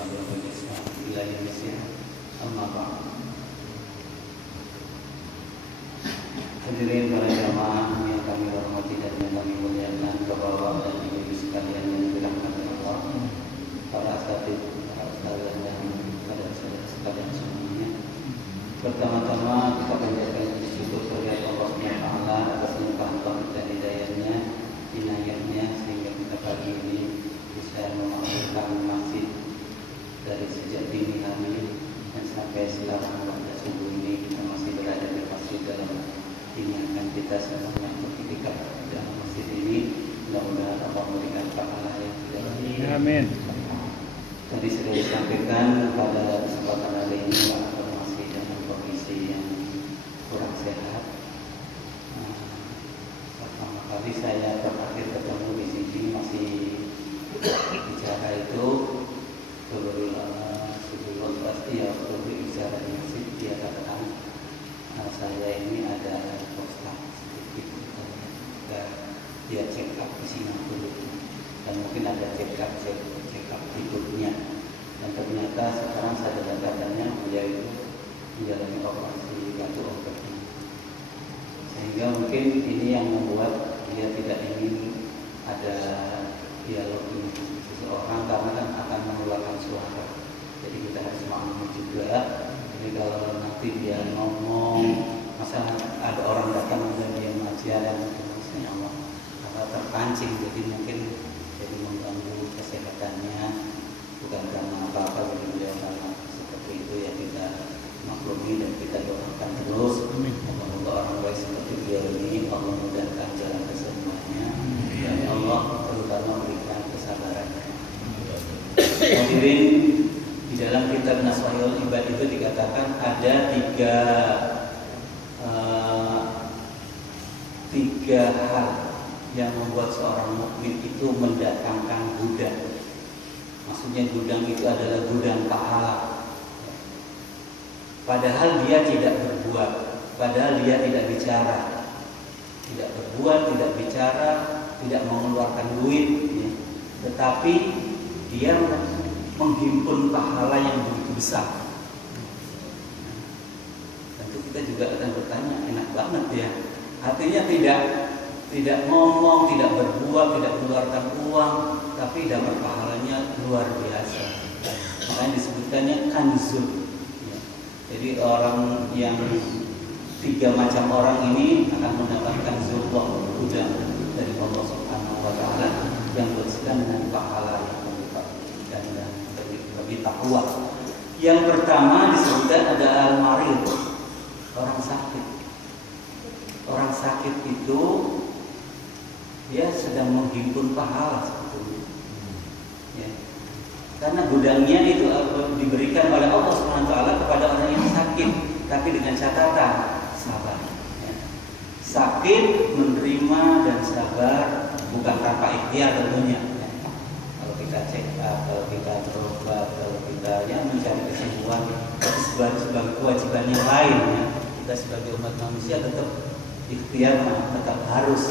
ila yaumil amma ba'd. Hadirin para jamaah yang kami hormati dan yang kami muliakan, Bapak dan Ibu sekalian yang dirahmati Allah, para asatidz, para ustaz dan saudara-saudara sekalian semuanya. Pertama-tama kita panjatkan syukur kepada Allah Subhanahu wa taala atas limpahan taufik dan hidayahnya, inayahnya, sehingga kita pagi ini bisa memakmurkan masjid dari sejak dini hari dan sampai sekarang pada subuh ini kita masih berada di masjid dalam ingatkan kita semuanya untuk itikaf dalam masjid ini. Mudah-mudahan Allah memberikan pahala yang tidak terhingga. Amin. Tadi sudah disampaikan pada kesempatan hari ini Pak masih dalam kondisi yang kurang sehat. Pertama kali saya terakhir ketemu di sini masih bicara itu sebelum pasti ya waktu bicara di masjid dia katakan saya ini ada prostat sedikit, dia check up di Singapura dan mungkin ada check up tidurnya, dan ternyata sekarang saya dengar katanya dia itu menjalani operasi jantung operasi, sehingga mungkin ini yang membuat dia tidak ingin ada dialog dengan seseorang karena kan akan mengeluarkan suara, jadi kita harus memahami juga. Jadi kalau nanti dia ngomong, masa ada orang datang dan dia mengajar dan misalnya Allah apa terpancing, jadi mungkin jadi mengganggu kesehatannya, bukan karena apa-apa, jadi beliau karena seperti itu ya kita maklumi dan kita doakan terus. Semoga orang baik seperti beliau ini Allah mudahkan jalan kesemuanya dan Allah terutama berikan kesabarannya. Hadirin, di dalam kitab Naswaul Ibad itu dikatakan ada tiga hal yang membuat seorang mukmin itu mendatangkan gudang. Maksudnya gudang itu adalah gudang pahala. Padahal dia tidak berbuat, padahal dia tidak bicara, tidak berbuat, tidak bicara, tidak mengeluarkan duit, ya. Tetapi dia menghimpun pahala yang begitu besar. Tentu kita juga akan bertanya, enak banget ya. Artinya tidak ngomong, tidak berbuat, tidak mengeluarkan uang, tapi dapat pahalanya luar biasa. Makanya disebutkannya kanzul. Ya. Jadi orang yang tiga macam orang ini akan mendapatkan zulwah, hujan dari Allah Subhanahu wa taala yang bersihkan dengan pahala yang berlipat dan lebih takwa. Yang pertama disebutkan ada al-marid, orang sakit. Orang sakit itu dia sedang menghimpun pahala sebetulnya. Ya. Karena gudangnya itu diberikan oleh Allah Subhanahu wa taala kepada orang yang sakit, tapi dengan catatan sabar. Ya. Sakit, menerima dan sabar, bukan tanpa ikhtiar tentunya. Ya. Kalau kita cek, kalau kita berobat, kalau kita mencari kesembuhan, itu sebagai kewajiban yang lain. Ya. Kita sebagai umat manusia tetap ikhtiar, tetap harus.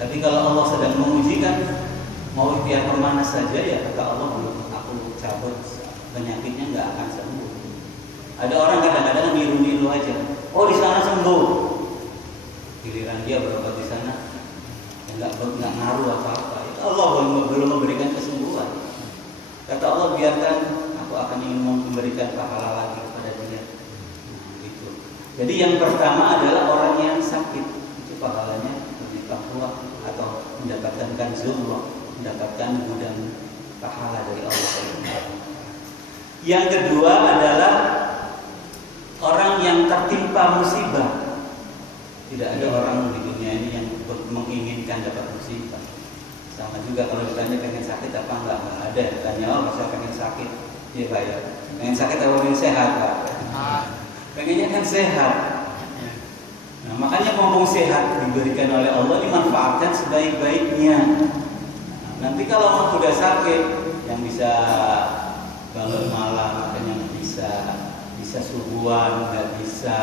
Tapi kalau Allah sedang mengujikan, mau ikhtiar kemana saja ya kata Allah, aku cabut penyakitnya nggak akan sembuh. Ada orang kadang-kadang niru-niru aja, oh di sana sembuh, giliran dia berobat di sana nggak ngaruh apa-apa. Itu Allah belum memberikan kesembuhan. Kata Allah, biarkan, aku akan ingin memberikan pahala lagi kepada dia. Gitu. Jadi yang pertama adalah orang yang sakit, itu pahalanya lebih takwa atau mendapatkan kanzullah, mendapatkan gudang pahala dari Allah. Yang kedua adalah orang yang tertimpa musibah. Tidak ada orang di dunia ini yang menginginkan dapat musibah. Sama juga kalau ditanya pengen sakit apa enggak ada. Tanya masa pengen sakit, ya Pak ya. Pengen sakit atau pengen sehat Pak? Pengennya kan sehat. Nah, makanya mumpung sehat diberikan oleh Allah, dimanfaatkan sebaik-baiknya. Nanti kalau sudah sakit, yang bisa bangun malam, yang bisa subuhan, nggak bisa,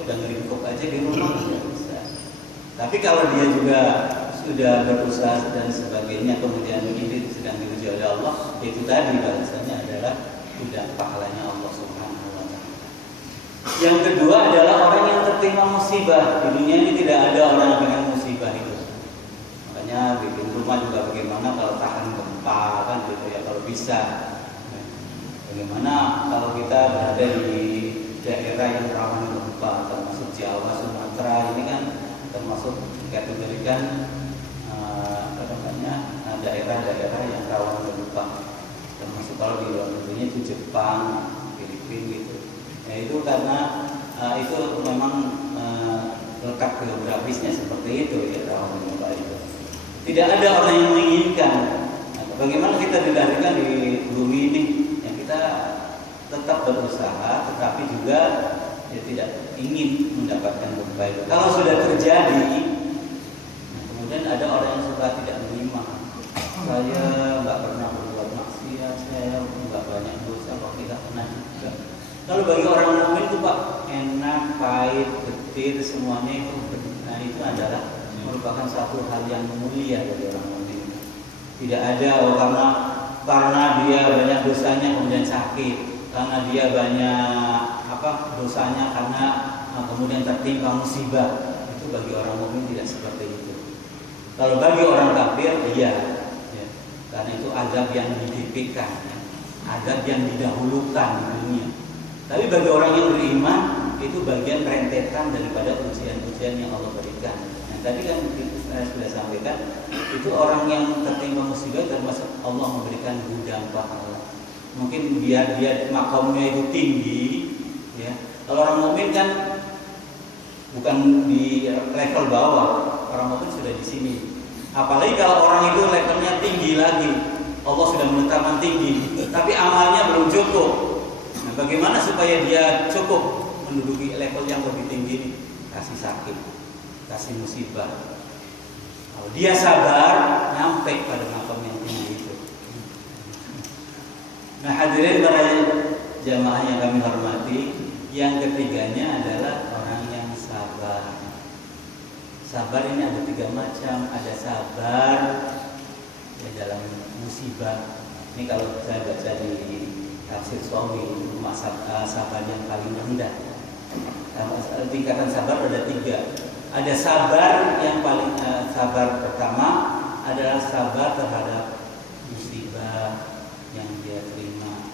udah ngeringkup aja di rumah nggak bisa. Tapi kalau dia juga sudah berusaha dan sebagainya, kemudian ini sedang diuji oleh Allah, itu tadi bahasanya ada adalah tidak pahalanya Allah Subhanahu wa taala. Yang kedua adalah orang yang tertimpa musibah. Di dunia ini tidak ada orang yang pengen musibah itu. Makanya bikin rumah juga bagaimana kalau tahan gempa kan gitu ya, kalau bisa. Bagaimana kalau kita berada di daerah yang rawan gempa, termasuk Jawa, Sumatera ini kan termasuk dikategorikan daerah-daerah yang rawan gempa. Termasuk kalau di luar negerinya itu Jepang, Filipina gitu. Ya itu karena itu memang letak geografisnya seperti itu ya, rawan gempa itu. Tidak ada orang yang menginginkan. Bagaimana kita dilahirkan di bumi ini? Ya kita tetap berusaha, tetapi juga ya tidak ingin mendapatkan gempa itu. Kalau sudah terjadi, kemudian ada orang yang suka tidak menerima. Saya nggak pernah berbuat maksiat, saya nggak banyak dosa, kok tidak pernah juga. Kalau bagi orang mukmin itu Pak, enak, pahit, getir, semuanya itu, nah itu adalah merupakan satu hal yang mulia bagi orang mukmin. Tidak ada karena dia banyak dosanya kemudian sakit, karena dia banyak dosanya karena kemudian tertimpa musibah. Itu bagi orang mukmin tidak seperti itu. Kalau bagi orang kafir, iya. Karena itu azab yang didipikkan, azab yang didahulukan di dunia. Tapi bagi orang yang beriman, itu bagian rentetan daripada ujian-ujian yang Allah berikan. Nah, tadi kan saya sudah sampaikan, itu orang yang tertimpa musibah termasuk Allah memberikan gudang pahala. Mungkin biar dia makamnya itu tinggi, ya. Kalau orang mukmin kan bukan di level bawah, orang mukmin sudah di sini. Apalagi kalau orang itu levelnya tinggi lagi, Allah sudah menetapkan tinggi, tapi amalnya belum cukup. Nah, bagaimana supaya dia cukup menduduki level yang lebih tinggi ini? Kasih sakit, kasih musibah. Kalau dia sabar, nyampe pada makam yang tinggi itu. Nah, hadirin para jamaah yang kami hormati, yang ketiganya adalah orang yang sabar. Sabar ini ada 3 macam. Ada sabar ya dalam musibah. Ini kalau saya baca di tafsir Sawi, sabar yang paling rendah. Tingkatan sabar ada 3. Ada sabar yang paling sabar pertama adalah sabar terhadap musibah yang dia terima.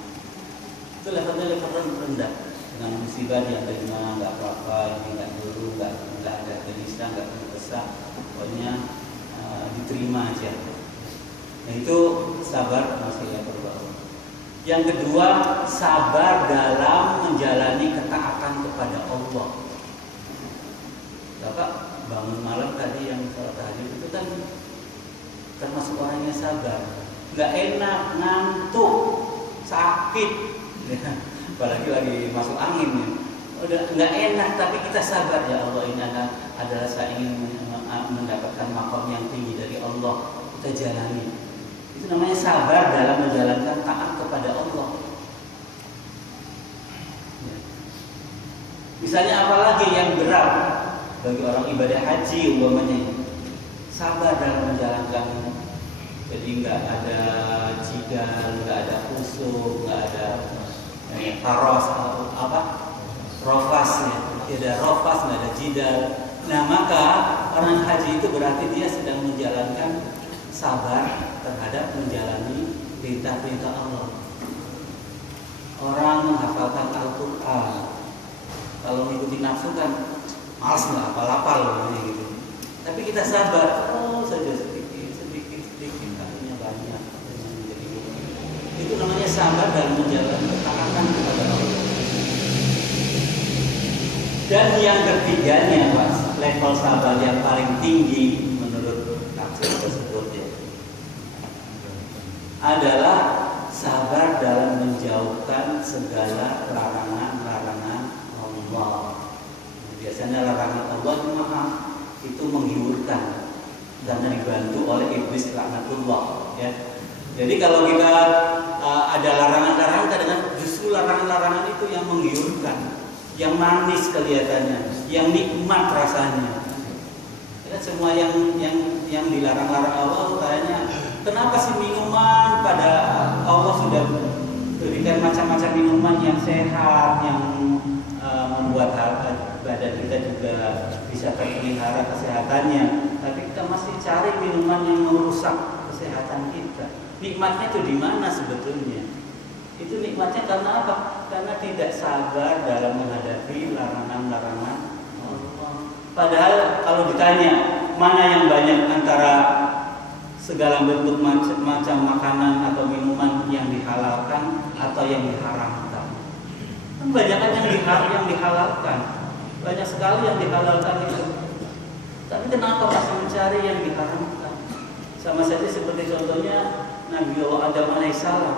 Itu levelnya level rendah. Dengan musibah yang terima, nggak apa-apa, ini nggak dulu, nggak ada gelisah, nggak tergesa, pokoknya diterima aja. Nah itu sabar masih yang berbau. Yang kedua, sabar dalam menjalani ketaatan kepada Allah. Bapak bangun malam tadi yang sholat tahajud itu kan termasuk orangnya sabar. Nggak enak, ngantuk, sakit. Apalagi lagi masuk angin ya. Udah nggak enak tapi kita sabar, ya Allah ini adalah saya ingin mendapatkan makom yang tinggi dari Allah, kita jalani. Itu namanya sabar dalam menjalankan taat kepada Allah. Ya. Misalnya apalagi yang berat bagi orang ibadah haji umpamanya, sabar dalam menjalankan. Jadi nggak ada jidal, nggak ada khusyuk, nggak ada taros atau rofas ya. Tidak ada rofas, nggak ada jidal. Nah maka orang haji itu berarti dia sedang menjalankan sabar terhadap menjalani perintah-perintah Allah. Orang menghafalkan Al-Quran, kalau mengikuti nafsu kan malas nggak hafal-hafal gitu. Tapi kita sabar, saja sedikit, akhirnya banyak. Itu namanya sabar dalam menjalankan ketaatan kepada Allah. Dan yang ketiganya, Mas, level sabar yang paling tinggi menurut tafsir tersebut ya, adalah sabar dalam menjauhkan segala larangan-larangan Allah. Biasanya larangan Allah itu menghiburkan karena dibantu oleh iblis laknatullah ya. Jadi kalau kita ada larangan-larangan, kadang-kadang justru larangan-larangan itu yang menggiurkan, yang manis kelihatannya, yang nikmat rasanya. Ya, semua yang dilarang-larang Allah kayaknya, kenapa sih minuman pada Allah sudah berikan dan macam-macam minuman yang sehat, yang membuat badan kita juga bisa terpelihara kesehatannya. Tapi kita masih cari minuman yang merusak kesehatan kita. Nikmatnya itu di mana sebetulnya? Itu nikmatnya karena apa? Karena tidak sabar dalam menghadapi larangan-larangan Allah. Padahal kalau ditanya mana yang banyak antara segala bentuk macam makanan atau minuman yang dihalalkan atau yang diharamkan, kan banyak yang dihalalkan, banyak sekali yang dihalalkan itu. Tapi kenapa masih mencari yang diharamkan? Sama saja seperti contohnya Nabi Allah Adam alaihissalam.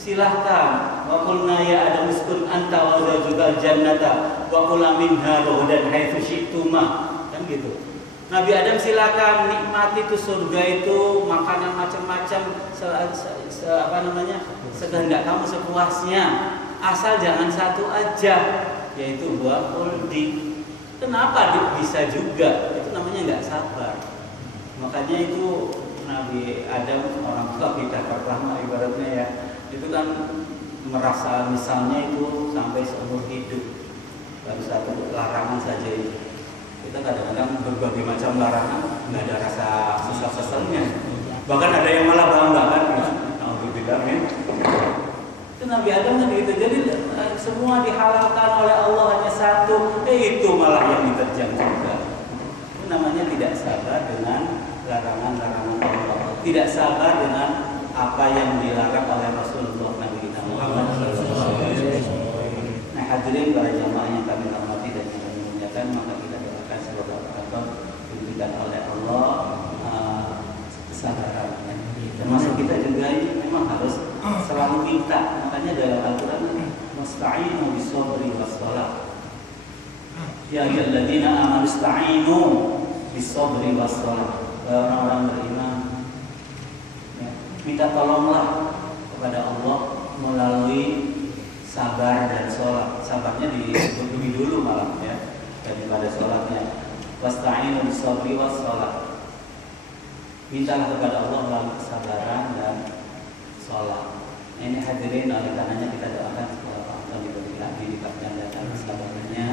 Silahkan, wa qulna ya Adam uskun anta wa zawjukal jannata wa kula minha ragadan haitsu syi'tuma. Kan gitu. Nabi Adam silakan nikmati itu surga itu, makanan macam-macam sekehendak kamu sepuasnya, asal jangan satu aja, yaitu buah khuldi. Kenapa bisa juga? Itu namanya nggak sabar. Makanya itu Nabi Adam, orang tua kita pertama ibaratnya ya, itu kan merasa misalnya itu sampai seumur hidup baru satu larangan saja itu. Kita kadang-kadang berbagai macam larangan nggak ada rasa sesal-sesalnya, bahkan ada yang malah banggakan gitu. Alhamdulillah ya. Itu Nabi Adam kan gitu. Jadi semua dihalalkan oleh Allah hanya satu, itu malah yang diterjang juga. Itu namanya tidak sabar dengan larangan-larangan Allah, tidak sabar dengan apa yang dilarang oleh Rasulullah Nabi kita Muhammad SAW. Nah hadirin para jamaah yang kami hormati dan yang kami muliakan, maka kita doakan semoga Allah diberikan oleh Allah kesabaran. Termasuk kita juga ini memang harus selalu minta. Makanya dalam Al-Quran Musta'inu bis-sabri was-shalah. Ya ayyuhalladzina amanu ista'inu bis-sabri was-shalah. Orang-orang beriman, ya, minta tolonglah kepada Allah melalui sabar dan sholat. Sabarnya disebut lebih dulu malah ya daripada sholatnya. Wasta'inu bis-sabri was-shalah. Mintalah kepada Allah melalui kesabaran dan sholat. Ini hadirin, oleh karenanya kita doakan semoga Allah diberi lagi lipat gandakan kesabarannya.